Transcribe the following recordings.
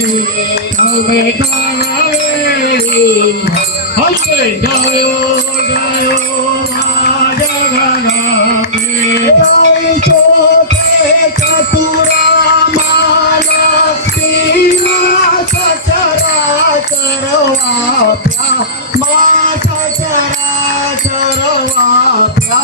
तबे तारे हंसे जायो जायो जगन्नाथे चोखे चतुरा मालक्ष्मी सचराचर व्याप्या मा सचराचर व्याप्या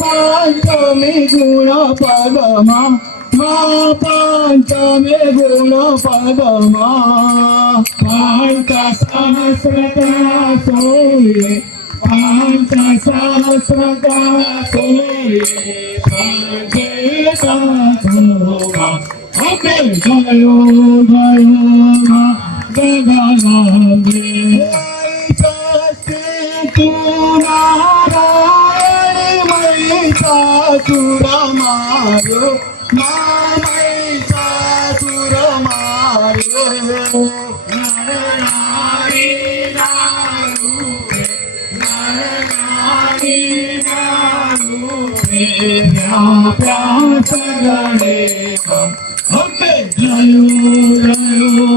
पंचमी गुण पदमा मा पंचमी गुण पदमा पंच सहस्रता सोये पंच सहस्रता सोये पंचेता सोमा अबे जयो जयो मा जगन्नाथे महिषासुर मारो महिषासुर मारो नारी नारूपे नारी नारूपे व्याप्यास गणेशं अबे जयो जयो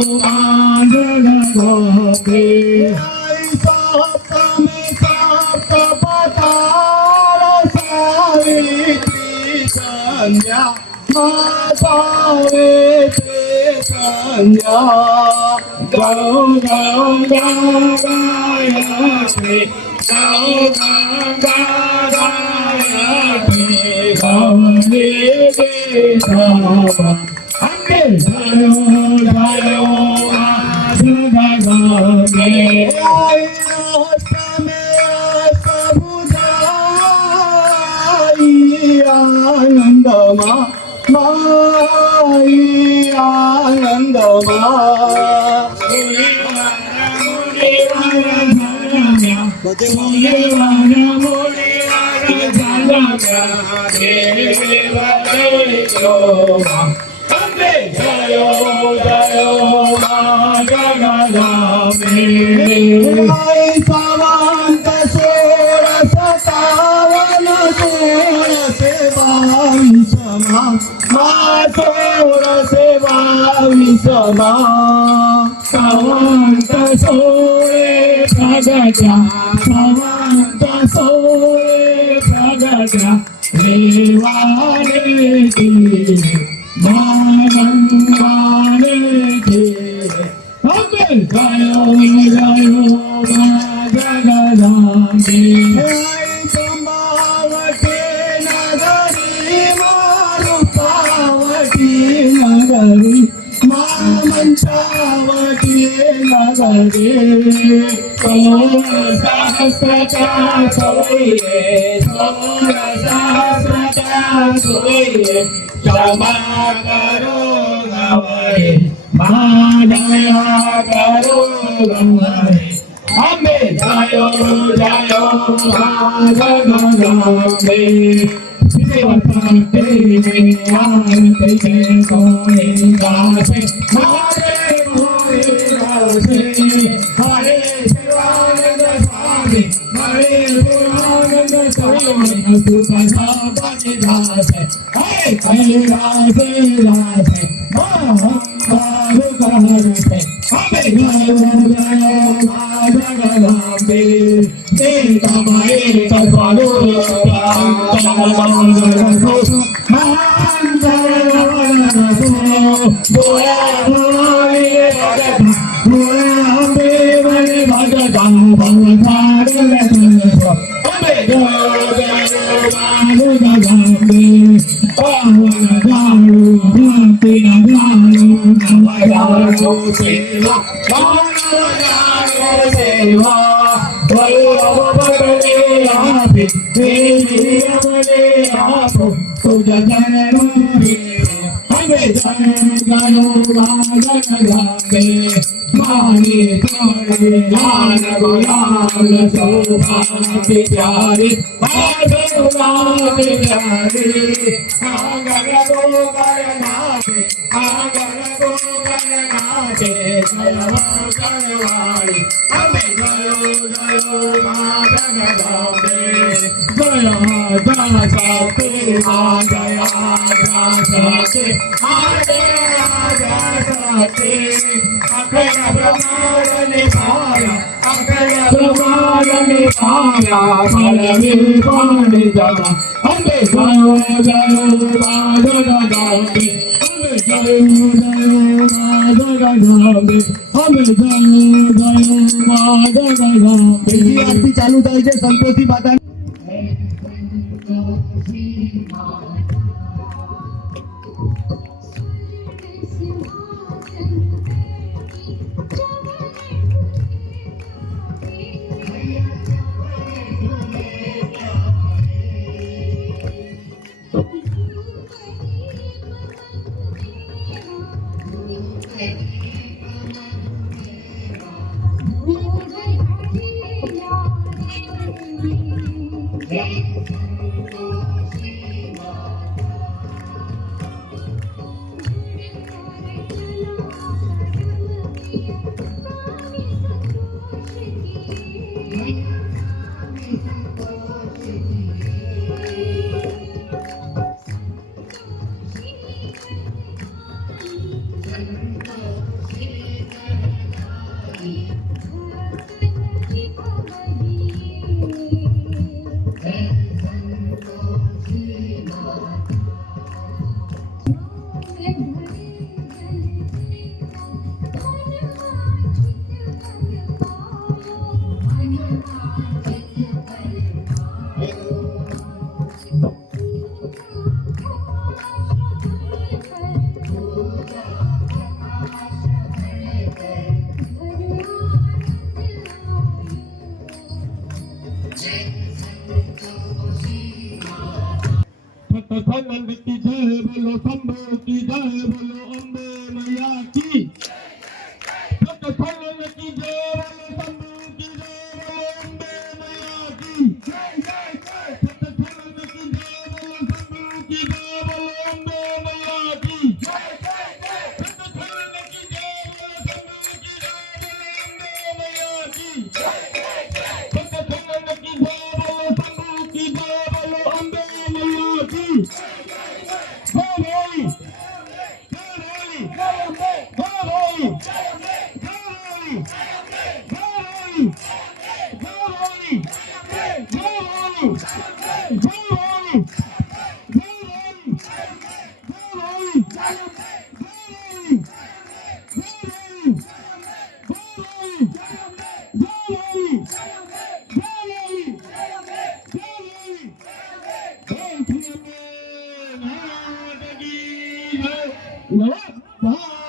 जगन्नाथे संज्ञा सावित्री संज्ञा गौ गौ गायत्री गौ गंगा गायत्री गौरी अम्बे जयो जयो जगन्नाथे आनंदमा माई आनंदमा जयो जयो जगन्नाथे सावंत 1657 1622 मा 1622 सावंत सोळे प्रगट्या सावंत सोळे प्रगट्या देवाने केले मानवाने केले अबे जयो जयो जगन्नाथे चंबावती नगरी मारुपावती नगरी मामंचावती नगरी सहस्रता सोये सहस्रता सोये क्षमा करो गवरे मादया करो गवरे अम्बे जयो जयो जगन्नाथे शिवते आरती कोई गासे हरे कोई गासे हरे शिवानंद स्वामी हरे पूर्णानंद स्वामी सुखदापति दासे हरे कैलासे दासे महाकाल कहते हमें जयो जयो जगन्नाथे एकमय स्वरूप मानी तोड़े लाल गुलाल शोभाती प्यारी माधुरा प्यारी आंगन गोबर नाचे आंगन गोबर नाचे जय हो गणवाड़ी हमें जयो जयो माधव गावे जया जा सकते जया जा सकते जा सकते अखंड ब्रह्मांड निभाया अखंड ब्रह्मांड निभाया बल विपाण जगा हमें जयो जयो माधव गावे हमें जयो जयो माधव गावे हमें जयो जयो माधव गावे ही आरती चालू થાય છે સંતોષી માતા खंड की जय बोलो शंभू की जय बोलो अम्बे मैया की खंड की जय बोलो शंभू की जय बोलो अम्बे मैया की खंड की जय बोलो शंभू की जय बोलो अम्बे मैया की खंड की जय बोलो शंभू की जय बोलो अम्बे मैया की खंड की जय बोलो शंभू की जय बोलो अम्बे मैया की No.